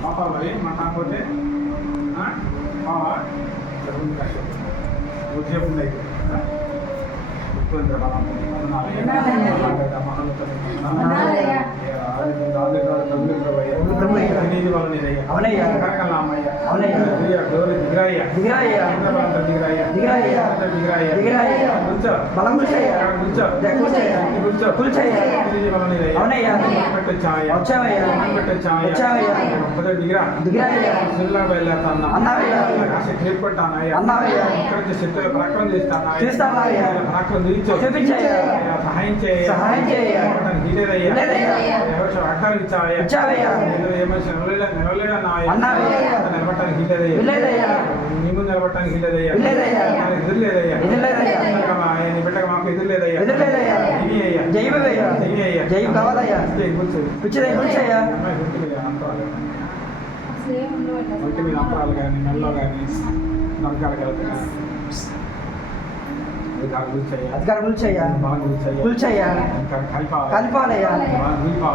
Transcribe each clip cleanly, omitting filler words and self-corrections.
పాపా మరి మాట్లాడిపోతే ఉద్యోగం ఉన్నాయి సహాయం నిలబడటానికి బిడ్డగా మాకు ఎదురు లేదయ్యా కావాలయ్యా మీద అంతరాలు కానీ మెల్లో కానీ నమ్మకాలు కలుగుతాయి అధికారం కూల్చయ్యా కలిపాలయ్యా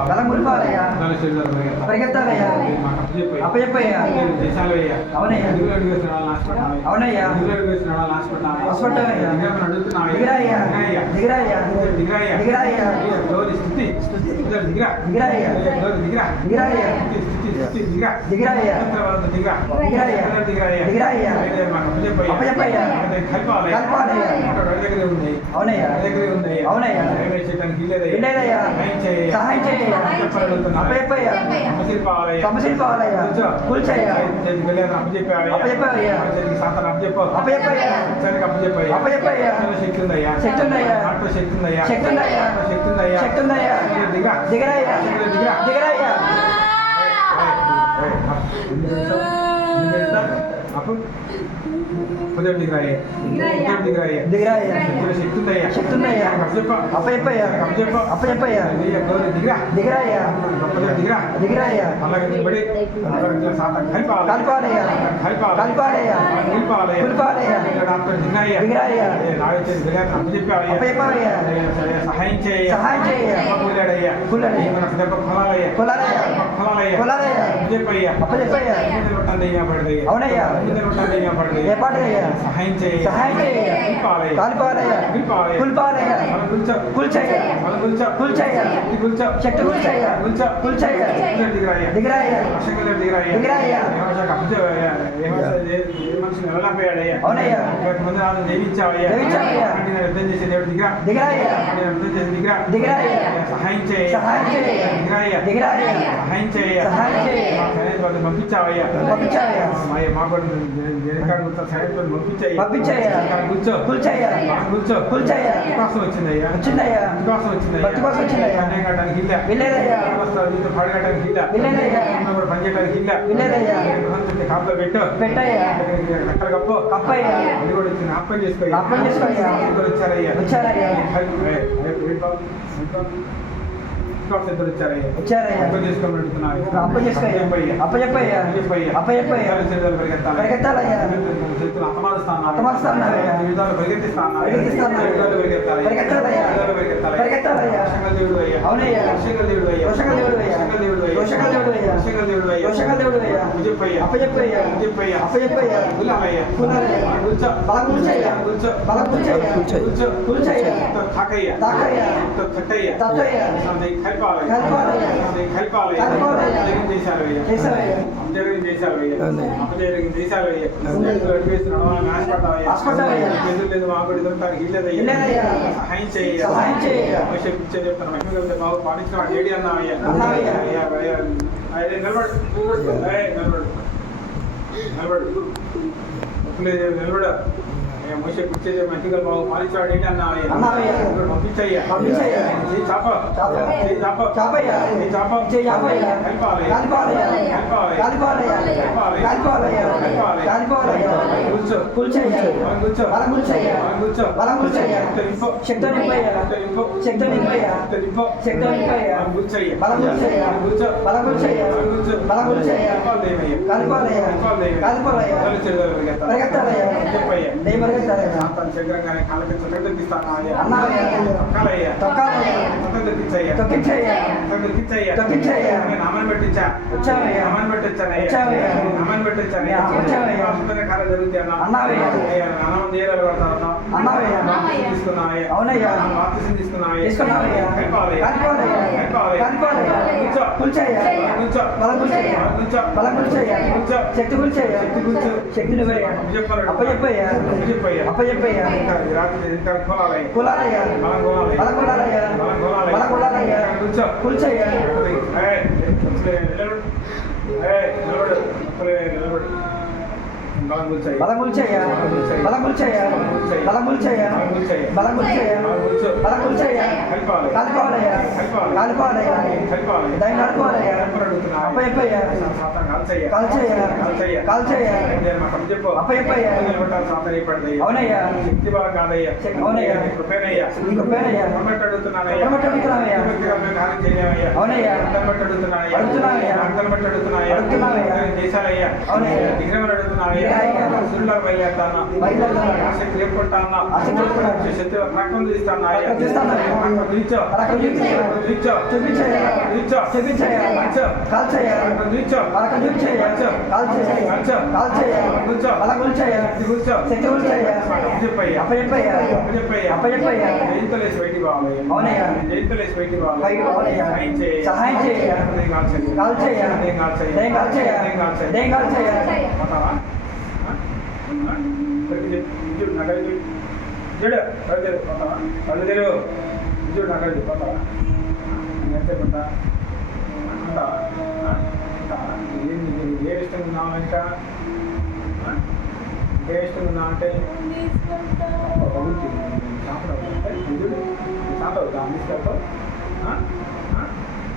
బలం గురిపాలయ్యా పరిగెత్తాలయ్యా అప్పచెప్పయ్యా అవునయ్యా అవునయ్యా హాస్పిటల్ దిగిరాయ్యా దిగిరాయ్యా దిగిరాయ్యా దిగిరాయ్యా దిగిరాయ్యా దిగిరాయ్యా దిగిరాయ్యా అప్పచెప్పయ్యా కలిపాలయ్యా అవునయ్యా అవునయ్యా సహాయం చేయ్యా అప్పచెప్పయ్యా సమశిల్పాలయ్యా కూల్చయ్యా అప్పచెప్పయ్యా అప్పచెప్పయ్యా శక్తి ఉందయ్యా దిగరాయ్యా దిగరాయ్యా శక్తుందయ్యా అప్పచెప్పయ్యా దిగరాయ్యా దిగరాయ్యా కలిపాలయ్యా కులిపాలయ్యా దిగరాయ్యా అప్పచెప్పయ్యా సహాయం చేయ్యా కొలాలయ్యా అప్పచెప్పయ్యా అవునయ్యా ఏ పాటయ్యా సహాయం చేయ్యా కాలిపాలయ్యా కులిపాలయ్యా కూల్చయ్యా శక్తి కూల్చయ్యా దిగరాయ్యా అవునయ్యా దిగరాయ్యా సహాయం చేయ్యా పంపించావయ్యా వచ్చిందయ్యా అప్పని చేసుకోయ్యా నిలబడ మోసే పిచ్చేది మంచిగా బాగు పాలించాడు ఏంటి పంపించయ్యా నామని పెట్టి వచ్చా వచ్చావయ్యా. అమ్మని బట్టి వచ్చానయ్యా వచ్చావయ్యా. అమ్మని బట్టి వచ్చానయ్యా వచ్చావయ్యా. అద్భుతమైన కార్యాలు జరుగుతాయి అన్న అన్నావయ్యా. అన్నం నీళ్ళు పడతాను అన్నావయ్యా. తీసుకున్నావయ్యా అవునయ్యా. ఆఫీసులు తీసుకున్నావయ్యా తీసుకున్నావయ్యా. కలిపాలయ్యా కలిపాలయ్యా. కలిపాలయ్యా కలిపాలయ్యా. కూర్చో కూర్చోయ్యా. కూర్చో బలం కూర్చోయ్యా. కూర్చో బలం కూర్చోయ్యా. కూర్చో శక్తి కూర్చోయ్యా. శక్తి కూర్చో శక్తి నువ్వయ్యా. అప్పచెప్పయ్యా. అప్పచెప్పయ్యా. అప్పచెప్పయ్యా. రాత్రి ఇంకా కోలాలయ్యా కులాలయ్యా. బలం కోలాలయ్యా బలం కులాలయ్యా. బలం కులాలయ్యా. కూర్చో కూర్చోయ్యా. బలం కూర్చోయ్యా. బలం కూర్చోయ్యా. బలం కూర్చోయ్యా. బలం కూర్చోయ్యా. బలం కూర్చోయ్యా. కాలిపోవాలయ్యా. కాలిపోవాలయ్యా. దాన్ని నడుకోవాలయ్యా. అప్పచెప్పయ్యా. కాల్చేయ్యా. కాల్చేయ్యా. అప్పచెప్పయ్యా. అవునయ్యా. శక్తి బలం కాదయ్యా అవునయ్యా. కృపేనయ్యా నీ కృపేనయ్యా. అడుగుతున్నానయ్యా అడుగుతున్నావయ్యా. కార్యం చేయలేవయ్యా అవునయ్యా. అడుగుతున్నానయ్యా అడుగుతున్నావయ్యా. అడుగుతున్నావయ్యా చేశారయ్యా అవునయ్యా. విగ్రహం అడుగుతున్నావయ్యా అయ్యా. సుళ్ళకు బయలుదేరుతాను బయలుదేరుతాను. ఆసక్తి రేపుకుంటాను ఆసక్తి రేపుకుంటాను. శత్రు రక్తం తీస్తాను అయ్యా రక్తం తీస్తానయ్యా. రక్తం తీర్చో రక్తం చూపించయ్యా. తీర్చో చూపించయ్యా. తీర్చో చూపించయ్యా. కాల్చేయ్యా. రక్తం తీర్చో రక్తం చూపించయ్యా. కాల్చేయ్యా. కాల్చేయ్యా. కూర్చో బలం కూర్చోయ్యా. కూర్చో శక్తి కూర్చోయ్యా. చెప్పయ్యా అప్పచెప్పయ్యా. చెప్పయ్యా అప్పచెప్పయ్యా. జయంతులేసి బయటికి రావాలయ్యా అవునయ్యా. జయంతులేసి బయటికి పైకి రావాలయ్యా. సహాయం చేయ్యా. కాల్చేయ్యా. దయ్యం కాల్చేయ్యా. దయ్యం కాల్చేయ్యా. చూడు నగలు చూడు కళ్ళు తెరు చూడు నగలు పోతావా ఎంతసేపు ఏ ఇష్టం ఉన్నావు ఇంకా ఏ ఇష్టం ఉన్నావు అంటే శాత అవుతా తీసుకెళ్తావు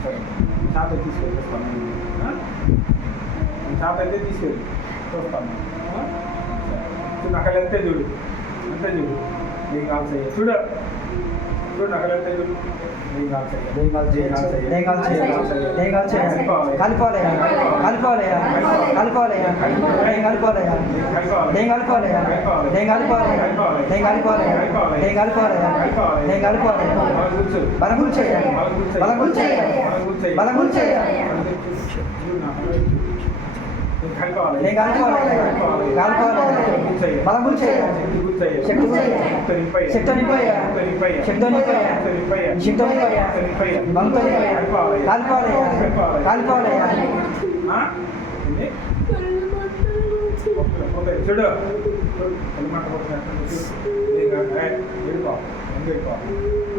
సరే శాత తీసుకెళ్ళిస్తాను శాత అయితే తీసుకెళ్ళి చూస్తాను నకలు ఎంత చూడు అంతే చూడు నీకు కాల్సయ్యా చూడు చూడు నకలు ఎంత చూడు నీకు కాల్సయ్యా దయ్యం కాల్చేయ్యా. దయ్యం కాల్చేయ్యా. కాలిపోవాలయ్యా. కాలిపోవాలయ్యా. కాలిపోవాలయ్యా. దయ్యం కాలిపోవాలయ్యా. దయ్యం కాలిపోవాలయ్యా. దయ్యం కాలిపోవాలయ్యా. దయ్యం కాలిపోవాలయ్యా. దయ్యం కాలిపోవాలయ్యా. దయ్యం కాలిపోవాలయ్యా. బలం కూర్చోయ్యా. బలం కూర్చోయ్యా. బలం కూర్చోయ్యా. నేను కాలిపోవాలయ్యా. కాలిపోవాలయ్యా. బలం కూర్చోయ్యా. శక్తి కూర్చోయ్యా. శక్తి నింపయ్యా. శక్తి నింపయ్యా. శక్తి నింపయ్యా. బలంతో నింపయ్యా. కాలిపోవాలయ్యా. కాలిపోవాలయ్యా. చూడు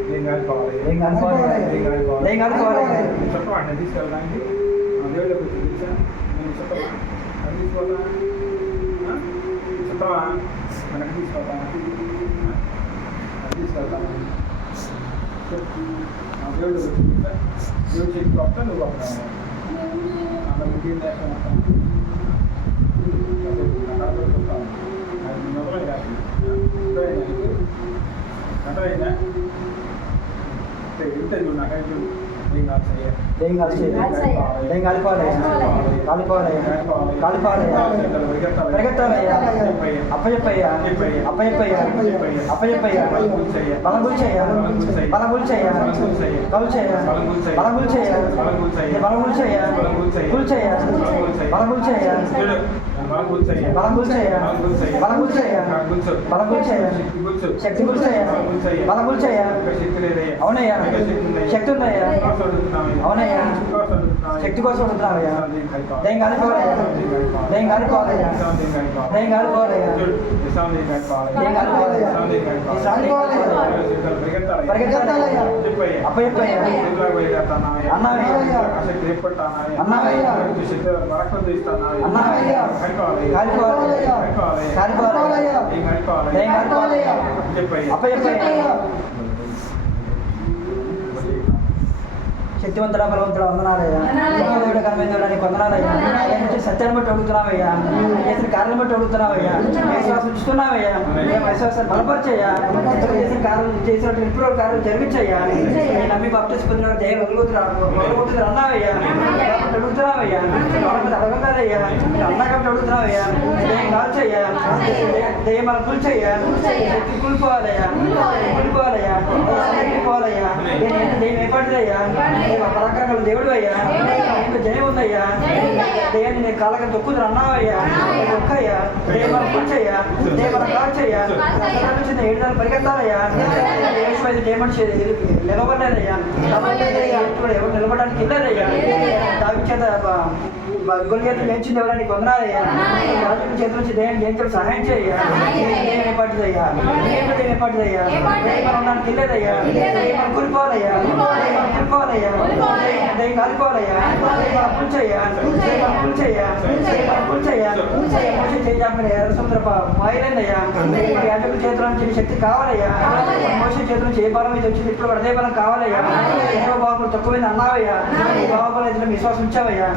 దయ్యం కాలిపోవాలయ్యా. దయ్యం కాలిపోవాలయ్యా. చెప్పండి తీసుకెళ్ళడానికి దేవుళ్ళకి వచ్చి నేను చెప్పవా అది తీసుకోవా చెప్పవా మనకి తీసుకోవా అది తీసుకెళ్తాను దేవుడు దేవుడు చెప్పి వస్తా నువ్వు వస్తాను అక్కడ ముఖ్యం చేస్తాను అర్థమైందా ఇంత చూడు నాకైతే చూడు ఏం కాదు చెయ్యాలి దయ్యం కాల్చేయ్యా. దయ్యం కాలిపోవాలయ్యా. కాలిపోవాలయ్యా. కాలిపోవాలయ్యా. పరిగెత్తాలయ్యా. అప్పచెప్పయ్యా. అప్పచెప్పయ్యా. అప్పచెప్పయ్యా. బలం కూర్చోయ్యా. బలం కూర్చోయ్యా. కాల్చేయ్యా. బలం కూర్చోయ్యా. బలం కూర్చోయ్యా. కూర్చోయ్యా. బలం కూర్చోయ్యా. బలం కూర్చోయ్యా. బలం కూర్చోయ్యా. బలం కూర్చోయ్యా. శక్తి కూర్చోయ్యా. బలం కూర్చోయ్యా. అవునయ్యా. శక్తి ఉందయ్యా. అవునయ్యా. శక్తి కోసం ఉంటున్నావయ్యా. దయ్యం కాలిపోవాలయ్యా. దయ్యం కాలిపోవాలయ్యా. దయ్యం కాలిపోవాలయ్యా. దయ్యం కాలిపోవాలయ్యా. పరిగెత్తాలయ్యా. అప్పచెప్పయ్యా. అన్నావయ్యా. అన్నావయ్యా. అన్నావయ్యా. కాలిపోవాలయ్యా. కాలిపోవాలయ్యా. దయ్యం కాలిపోవాలయ్యా. అప్పచెప్పయ్యా. శక్తివంతుడా బలవంతుడా వందనాలయ్యా. దేవుడు కనిపించడానికి వందనాలయ్యా. సత్యాన్ని బట్టి అడుగుతున్నావయ్యా. చేసిన కార్యాలను బట్టి అడుగుతున్నావయ్యా. విశ్వాసం ఉంచుతున్నావయ్యా. విశ్వాసాన్ని బలపరిచయ్యా. చేసిన కార్యాలు చేసినట్టు ఇప్పుడు కార్యాలు జరిగించయ్యా. నేను నమ్మి బాప్టిస్ట్ పొందిన దేహం వదులుతున్నా అన్నావయ్యా. అడుగుతున్నావయ్యా. లేదయ్యా నేను అన్నా కాబట్టి అడుగుతున్నావయ్యా దయ్యం కాల్చయ్యా దయ్యం మన కూల్చయ్యా శక్తి కూలిపోవాలయ్యా కూలిపోవాలయ్యా కూలిపోవాలయ్యా దయ్యం ఏర్పడుతుందయ్యా పరాక్రమాల దేవుడు అయ్యా జయం ఉందయ్యా దయ్యాన్ని నేను కాళ్ళగా తొక్కుతున్నా అన్నావయ్యా ఒక్కయ్యా దయ్యం మన కూల్చయ్యా దయ్యం మన కాల్చయ్యా చిన్న 7 నెలలు పరిగెత్తాలయ్యా మనిషి నిలబడలేదయ్యా ఎవరు నిలబడడానికి వెళ్ళలేదయ్యా దావి చేత గొలియాతు లేచింది ఎవరని కొందనాలయ్యా రాజుల చేతుల నుంచి దయ్యం జయించడం సహాయం చేయయ్యా దయ్యం ఏర్పడుతుందయ్యా దయ్యం ఏర్పడుతుందయ్యా దయ్యం ఉండడానికి వెళ్ళలేదయ్యా దయ్యం కూలిపోవాలయ్యా దయ్యం కూలిపోవాలయ్యా దయ్యం కాలిపోవాలయ్యా దయ్యం కూల్చయ్యా దయ్యం కూల్చయ్యా దయ్యం కూల్చయ్యా మోషే చేయాలని సముద్ర పాయలేదయ్యా యాజకుల చేతుల నుంచి శక్తి కావాలయ్యా మోషే చేతుల నుంచి ఏ బలం అయితే వచ్చింది ఇప్పుడు అదే బలం కావాలయ్యా ఏవో బాబులు తక్కువైంది అన్నావయ్యా ఈ బాబుల ఎదురు విశ్వాసం ఉంచావయ్యా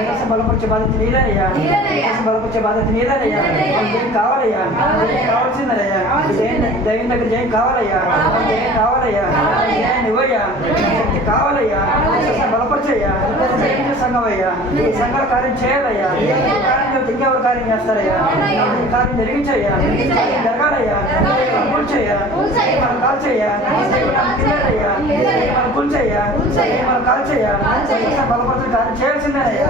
విశ్వాసం బలపరిచే బాధ్యత నీదయ్యా విశ్వాసం బలపరిచే బాధ్యత నీదయ్యా జయం కావాలయ్యా జయం కావాల్సిందయ్యా దైవం దగ్గర జయం కావాలయ్యా జయం కావాలయ్యా జయాన్ని ఇవ్వయ్యా శక్తి కావాలయ్యా విశ్వాసం బలపరిచయ్యా సంఘమయ్యా ఈ సంఘాల కార్యం చేయాలయ్యా కార్యం ఇంకెవరు కార్యం చేస్తారయ్యా ఈ కార్యం జరిగించయ్యా జరగాలయ్యా కూల్చయ్యా మనం కాల్చయ్యా కిల్లయ్యా మనం కూల్చయ్యా మనం కాల్చయ్యా బలపరిచిన కార్యం చేయాల్సిందేనయ్యా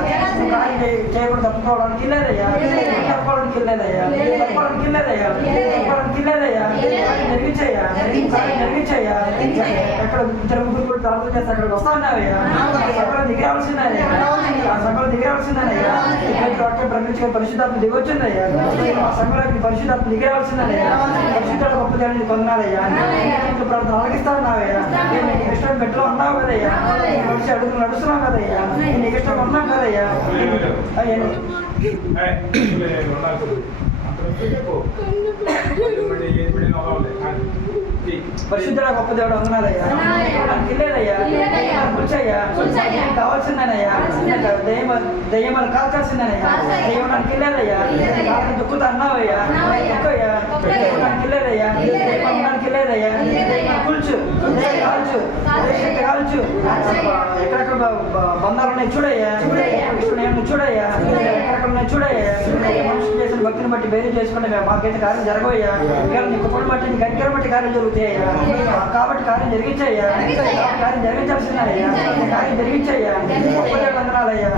కార్యం చేయకుండా తప్పుకోవడానికి లేదయ్యా తప్పుకోవడానికి లేదయ్యా తప్పుకోవడానికి లేదయ్యా తప్పుకోవడానికి లేదయ్యా కార్యం జరిగించయ్యా కార్యం జరిగించయ్యా ఎక్కడ 2-3 కూడా ప్రార్థన చేస్తే అక్కడికి వస్తా ఉన్నావయ్యా సభలో దిగరాల్సిందయ్యా ఆ సభలో దిగరాల్సిందనయ్యా పరిశుద్ధాత్మ దిగొచ్చిందయ్యా ఆ సభలోకి పరిశుద్ధాత్మ దిగరాల్సిందనయ్యా పరిశుద్ధాలు గొప్ప దేవుడిని పొందాలయ్యా ప్రార్థన ఆలకిస్తా ఉన్నావయ్యా నీకు ఇష్టం పెట్టలో ఉన్నావు కదయ్యా మనిషి అడుగులు నడుస్తున్నావు కదయ్యా నీకు ఇష్టం ఉన్నావు కదయ్యా పరిశుద్ధుడ గొప్ప దేవుడు వందనాలయ్యా కిల్లేదయ్యా కూర్చయ్యా కావాల్సిందనయ్యా దయ్యం మనం కాల్చాల్సిందనయ్యా దయ్యం నాకు కిల్లేదయ్యా కాళ్ళకి దుక్కుతా అన్నావయ్యా ఎక్కువయ్యా కిల్లేదయ్యా దయ్యం కిల్లేదయ్యా కూల్చు కాల్చు శక్తి కాల్చు ఎక్కడెక్కడ బంధాలు ఉన్నాయి చూడయ్యా చూడయ్యా ఎక్కడెక్కడ ఉన్నాయి చూడయ్యా మనుషులు చేసిన భక్తిని బట్టి బేరీ చేసుకుంటే మాకైతే కార్యం జరగవయ్యా నీ కుప్పలు బట్టి నీ కనికరం బట్టి కార్యం జరుగుతాయ్యా కాబట్టి కార్యం జరిగించయ్యా కార్యం జరిగించాల్సిందయ్యా కార్యం జరిగించయ్యా వందనాలయ్యా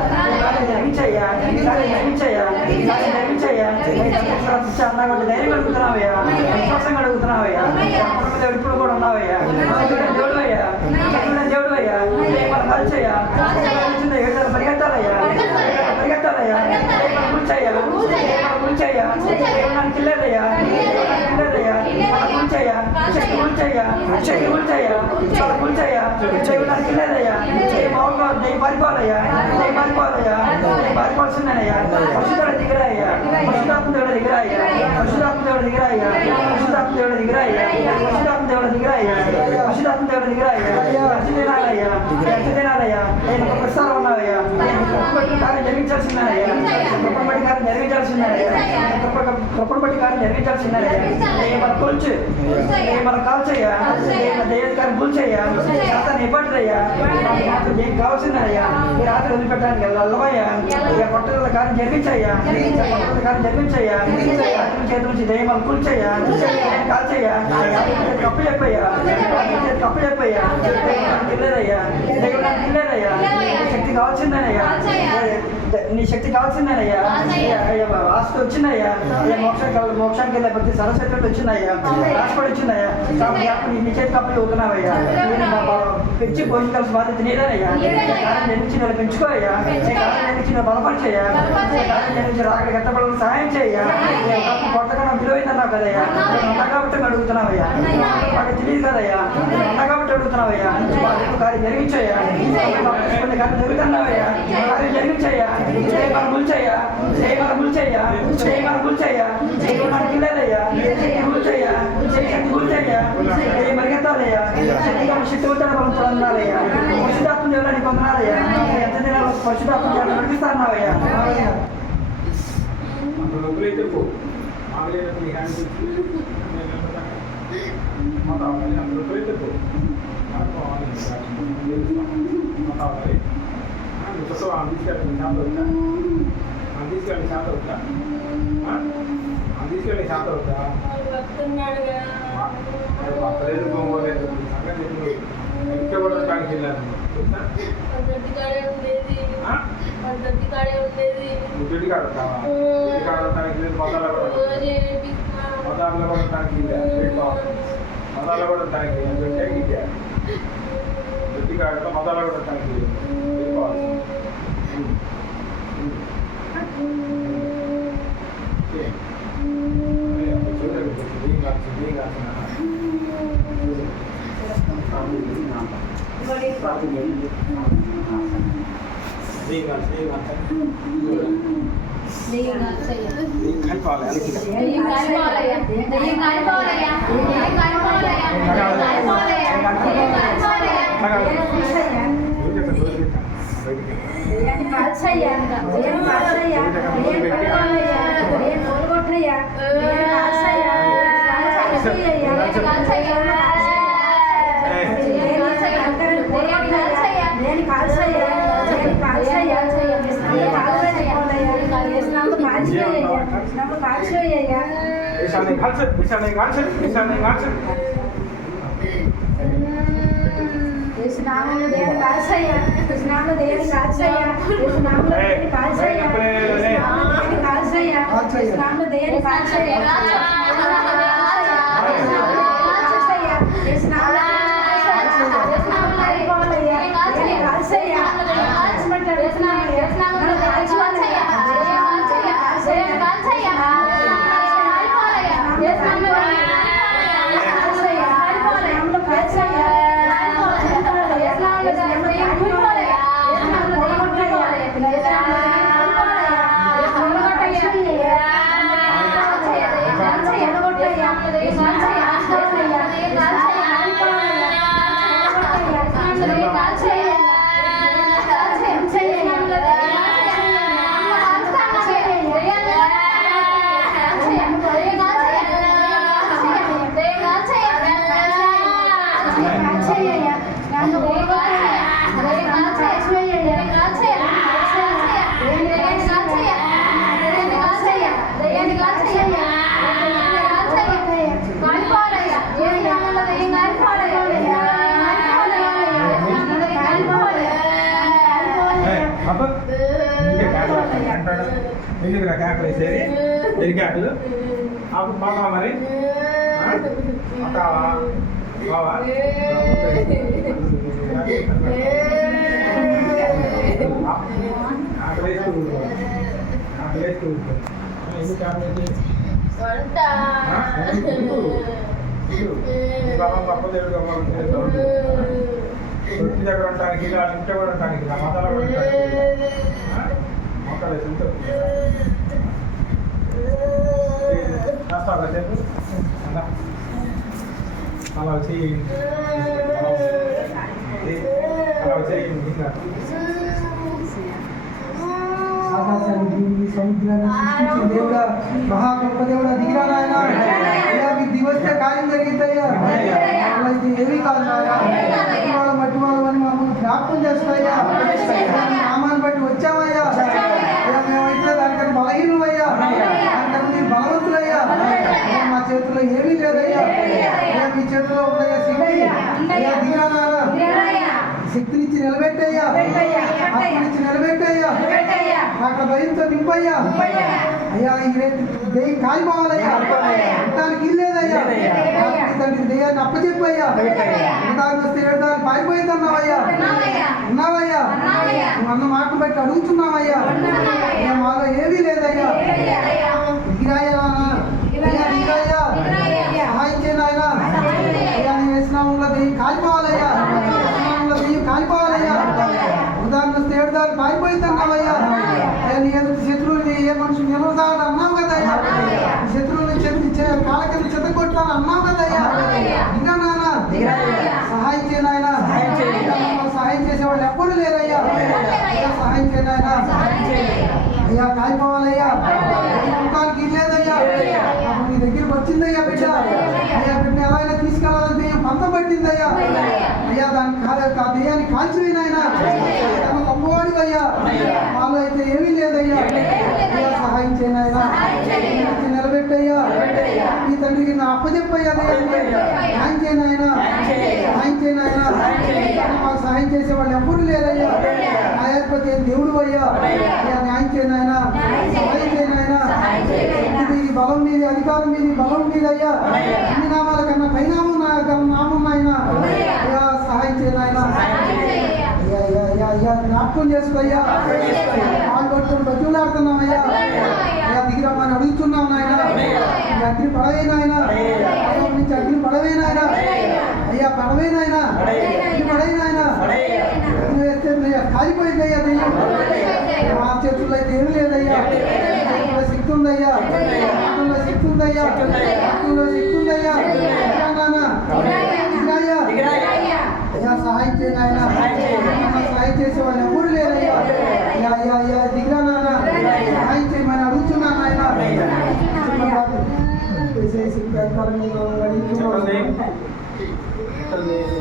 కార్యం జరిగించయ్యా కార్యం జరిగించయ్యా కార్యం జరిగించయ్యా అన్నా కాబట్టి ధైర్యం అడుగుతున్నావయ్యా విశ్వాసంగా అడుగుతున్నావయ్యా దేవుడు ఇప్పుడు కూడా ఉన్నావయ్యా దేవుడు అయ్యా దేవుడు అయ్యా మనం కలిచయ్యా పరిగెత్తాలయ్యా పరిగెత్తాలయ్యా కూర్చయ్యా కూర్చయ్యా కిల్లదయ్యా కిల్లదయ్యా కూర్చయ్యా శక్తి కూర్చయ్యా శక్తి కూర్చయ్యా కూర్చయ్యా కిల్లదయ్యా మామూలుగా దయ్యం పారిపోవాలయ్యా దయ్యం పారిపోవాలయ్యా దయ్యం పారిపోవాల్సిందనయ్యా పరిశుద్ధుల దిగరాయ్యా పరిశుద్ధాత్మ దేవుడ దిగరాయ్యా పరిశుద్ధాత్మ దేవుడ దిగరాయ్యా పరిశుద్ధాత్మ దేవుడ దిగరాయ్యా పరిశుద్ధాత్మ దేవుడ దిగరాయ్యా పరిశుద్ధాత్మ దేవుడ దిగరాయ్యా రక్షదినాలయ్యా రక్షదినాలయ్యా నేను ఒక ప్రస్తావన ఉన్నావయ్యా కార్యం జరిగించాల్సిందనయ్యా కృపణ బట్టి కార్యం జరిగించాల్సిందనయ్యా కృపణ బట్టి కార్యం జరిగించాల్సిందనయ్యా మన కూల్చు మన కాల్చయ్యా దయ్యాధికారిని కూల్చయ్యా శాతాన్ని ఇవ్వట్లయ్యా ఏం కావాల్సిందనయ్యా ఈ రాత్రి వదిలిపెట్టడానికి వెళ్ళవయ్యా ఇక పట్టుదల కార్యం జరిగించయ్యా పట్టుదల కార్యం జరిగించయ్యా చేతుల నుంచి దయ్యాలు కూల్చయ్యా కాల్చయ్యా కప్పు చెప్పయ్యా కప్పు చెప్పయ్యా కిల్లేదయ్యా దైవానికి కిల్లేదయ్యా శక్తి కావాల్సిందనయ్యా నీ శక్తి కావాల్సిందనయ్యా ఆస్తి వచ్చిందయ్యా మోక్షానికి వెళ్ళే ప్రతి సరస్వతి వచ్చిందయ్యా రాష్ట్రపడి వచ్చిందయ్యా నీ చేతి కప్పులు ఊకున్నావయ్యా పెంచి పోషించాల్సిన బాధ్యత నీదేనయ్యా కార్యం నిర్మించి నెల పెంచుకోయ్యా కార్యం నిర్మించి బలపరిచయ్యా కార్యం నిర్మించి రాకడికి ఎత్తపడాలని సహాయం చేయయ్యా కొత్తగా విలువైందన్నావు కదయ్యా అన్నా కాబట్టి అడుగుతున్నావయ్యా వాడికి తెలియదు కదయ్యా అన్నా కాబట్టి అడుగుతున్నావయ్యా కార్యం జరిగించయ్యా కార్యం జరుగుతున్నావయ్యా కార్యం జరిగించయ్యా మన గుల్చయ్యా మన గుల్చయ్యా మన గుల్చయ్యా మనకి లేదయ్యా గుల్చయ్యా శక్తి గుల్చయ్యా పరిగెత్తాలయ్యా శక్తి ఉంటాడు మనం పొందాలయ్యా పరిశుధాత్మ దేవులని పొందాలయ్యా ఎంత దినాలు పరిశుధాత్మ దేవుని నడిపిస్తాన్నావయ్యా తీసుకెళ్ళి శాంత అవుతా తీసుకెళ్ళి శాంత అవుతా అక్కలేదు పోలేదు సంగతి చెప్పు ఇంట్లో కూడా దానికి వెళ్ళాను దొడ్డి కాడ ఉంటావా దొడ్డి కాడ ఉండడానికి లేదు పదాల్లో కూడా దానికి మదాల్లో కూడా దానికి దొడ్డే గిట్టే దొడ్డి కాడ మదాల్లో కూడా దానికి వెళ్ళిపోవాలి ఎరికాకులు ఆకు పాపా మరి అతావా బావా పప్పదేవుడు రొట్టి దగ్గర ఉండటానికి ఇంట్లో కూడా ఉండటానికి మసాలా కూడా ఉండటానికి మొక్కలు వేసి కాసేపు అలా చేయండి అలా చేయండి సముద్రాన్ని దేవుడా మహా గొప్ప దేవుడా దిగిరా నాయనా మీ దివస్తే కార్యం జరిగిద్దయ్యా అయితే ఏమీ కాదు నాయన మట్టి వాళ్ళని మమ్మల్ని జ్ఞాపకం చేస్తాయా నామాన్ని బట్టి వచ్చామయ్యా మేమైతే దానికన్నా బలహీనమయ్యా దానికన్నా మీరు బలవంతులయ్యా మా చేతిలో ఏమీ లేదయ్యా మీ చేతిలో ఉన్నాయా శక్తి అయ్యా దిగిరా నాయన శక్తినిచ్చి నిలబెట్టయ్యా ఆత్మనిచ్చి నిలబెట్టయ్యా అక్కడ దయంతో నింపయ్యా అయ్యా ఈ దెయ్యం కాలిపోవాలయ్యా దానికి ఇల్లేదయ్యా తండ్రి దెయ్యాన్ని అప్పచెప్పయ్యా దాన్ని వస్తే దాన్ని పారిపోయిందన్నావయ్యా ఉన్నావయ్యా నువ్వు అన్న మాటను బట్టి అడుగుతున్నావయ్యా అయ్యా మాలో ఏమీ లేదయ్యా దిగిరాయ్యా దిగిరాయ్యా సహాయం చేయనాయనా అయ్యా నీ వేసినాములో దెయ్యం కాలిపోవాలయ్యా కాలిపోవాలయ్యా ఉదాహరణ వస్తే ఏడుదాన్ని పారిపోయిందన్నావయ్యా నీ ఎదుటి శత్రువుని ఏ మనిషి నిలవదాలని అన్నావు కదయ్యా శత్రువుని కాళ్ళ కింద చెత్త కొట్టాలని అన్నావు కదయ్యా ఇంకా నాన్న సహాయం చేయనాయనా సహాయం చేసేవాళ్ళు ఎప్పుడు లేరయ్యా సహాయం చేయనాయనా అయ్యా కాలిపోవాలయ్యా ఇంకానికి ఇల్లేదయ్యా నీ దగ్గరికి వచ్చిందయ్యా బిడ్డ అయ్యా బిడ్డ ఎలాగైనా తీసుకెళ్ళాలని దెయ్యం పంతం పట్టిందయ్యా అయ్యా ఆ దెయ్యాన్ని కాల్చిపోయినాయనా గొప్పవాడివయ్యా మాలో అయితే ఏమీ లేదయ్యా నీ తండ్రికి నా అప్పచెప్పయ్యా న్యాయం చేయనాయన సహాయం చేయనాయన మాకు సహాయం చేసే వాళ్ళు ఎప్పుడు లేరయ్యా నా ఏర్పతి దేవుడు అయ్యా అయ్యా న్యాయం చేయనాయన సహాయం చేయనాయన మీది బలం మీది అధికారం మీది బలం మీద అయ్యా అన్ని నామాల కన్నా పైనామం నామం ఆయన అయ్యా సహాయం చేయనాయన అయ్యా జ్ఞాపకం చేసుకోయ్యా పాలు పట్టుకొని బతులాడుతున్నామయ్యా అయ్యా దిగిరమ్మని అడుగుతున్నాం నాయన అగ్ని పడవేనాయన నుంచి అగ్ని పడవేనాయన అయ్యా పడవేనాయన అగ్ని పడవేనాయన నువ్వు వేస్తే కాలిపోయిందయ్యా దెయ్యం మా చేతుల్లో అయితే ఏమి లేదయ్యా చేతుల్లో శక్తి ఉందయ్యా చేతుల్లో శక్తి ఉందయ్యా చేతుల్లో శక్తి ఉందయ్యా అయ్యా సహాయం చేయనాయన సహాయం చేసే వాళ్ళు ఎవరు లేరయ్యా అయ్యా అయ్యా అయ్యా దిగిరా నాన్న సహాయం చేయమని అడుగుతున్నాను ఆయన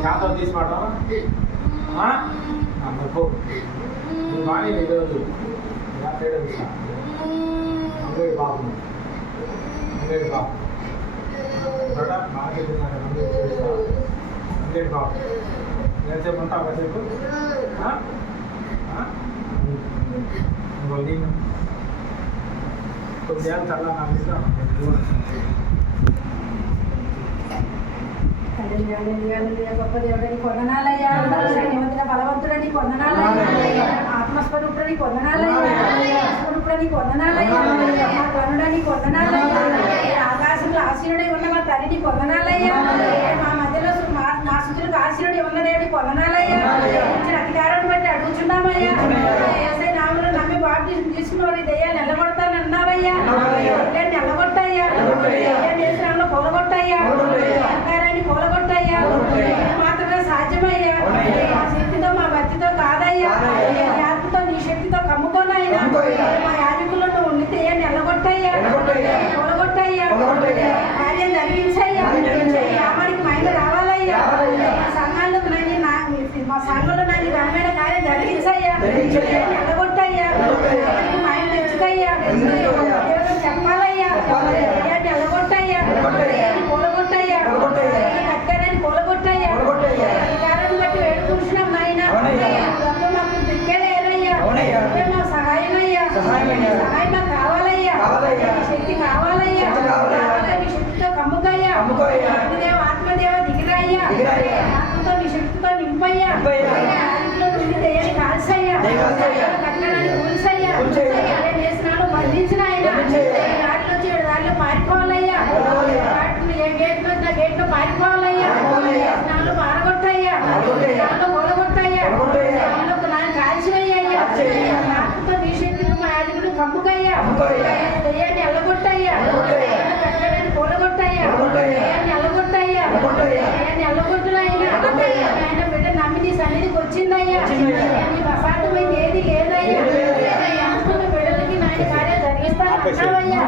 యాతో తీసుకోవడం బాగా ఈరోజు అంగడి బాబు అంగడి బాబు అంగడి బాబు ఎంతసేపు ఉంటావు కాసేపు నేను 9 ఏళ్ళు చల్లా నాకు ఇస్తాను గొప్ప దేవుడని కొందనాలయ్యా బలవంతుడని కొందనాలయ్యా ఆత్మస్వరూపుడని కొందనాలయ్యా స్వరూపుడని కొందనాలయ్యా మా కనుడని కొందనాలయ్యా ఆకాశంలో ఆశీనుడై ఉన్న మా తల్లిని కొందనాలయ్యా మా మధ్యలో మా శుద్ధులకు ఆశీనుడి ఉన్నదేవి కొందనాలయ్యా ఇచ్చిన అధికారాన్ని బట్టి అడుగుచున్నామయ్యా ఏసై నామములో నమ్మి బాప్టిజం తీసుకున్న వారి దయ్యాలు నిలబడతానన్నావయ్యా నిలగొట్టయ్యా దేశంలో కూలగొట్టయ్యా అధికారాన్ని కూలగొట్టయ్యా మాత్రమే సాధ్యమయ్యా మా శక్తితో మా భక్తితో కాదయ్యా ఆత్మతో నీ శక్తితో కమ్ముకోనయ్యా మా యాజకులను ఉండితే నిలగొట్టయ్యా కూలగొట్టయ్యా కార్యం జరిగించయ్యా రామానికి మైండ్ రావాలయ్యా మా సంఘంలో నాని ఘనమైన కార్యం జరిగించయ్యా నిలగొట్టయ్యా మైండ్ తెచ్చుకయ్యా చెప్పాలయ్యా నిలగొట్టయ్యా కూలగొట్టయ్యా కక్కరాన్ని కూలగొట్టయ్యా అధికారాన్ని బట్టి వేడుకుంటున్నాం నాయన మాకు దిక్కే లేరయ్యా మాకు సహాయమయ్యా సహాయం మాకు కావాలయ్యా శక్తి కావాలయ్యా మీ శక్తితో కమ్ముకయ్యా ఆత్మదేవ ఆత్మదేవ దిగిరాయ్యా ఆత్మతో మీ శక్తితో నింపయ్యా దయ్యాన్ని కాల్సయ్యా కక్కరాన్ని కూల్సయ్యా నేసనాలు బంధించిన ఆయన దారిలో వచ్చి దారిలో పారిపోవాలయ్యా ఏ గేట్లో పారిపోవాలయ్యా నాలో మారగొట్టయ్యా నాలో కూలగొట్టయ్యా నాలో కాల్చివయ్యా ఆత్మతో మీ శక్తిని మా యాజకుడు కమ్ముకయ్యా దయ్యాన్ని ఎల్లగొట్టయ్యా కట్టడాన్ని కూలగొట్టయ్యా దయ్యాన్ని ఎల్లగొట్టయ్యా దయ్యాన్ని ఎల్లగొట్టులయ్యా ఆయన బిడ్డ నమ్మి నీ సన్నిధికి వచ్చిందయ్యా నీకు అసాధ్యమైంది ఏది లేదయ్యా బిడ్డలకి నాయన కార్యం జరిగిస్తానన్నావయ్యా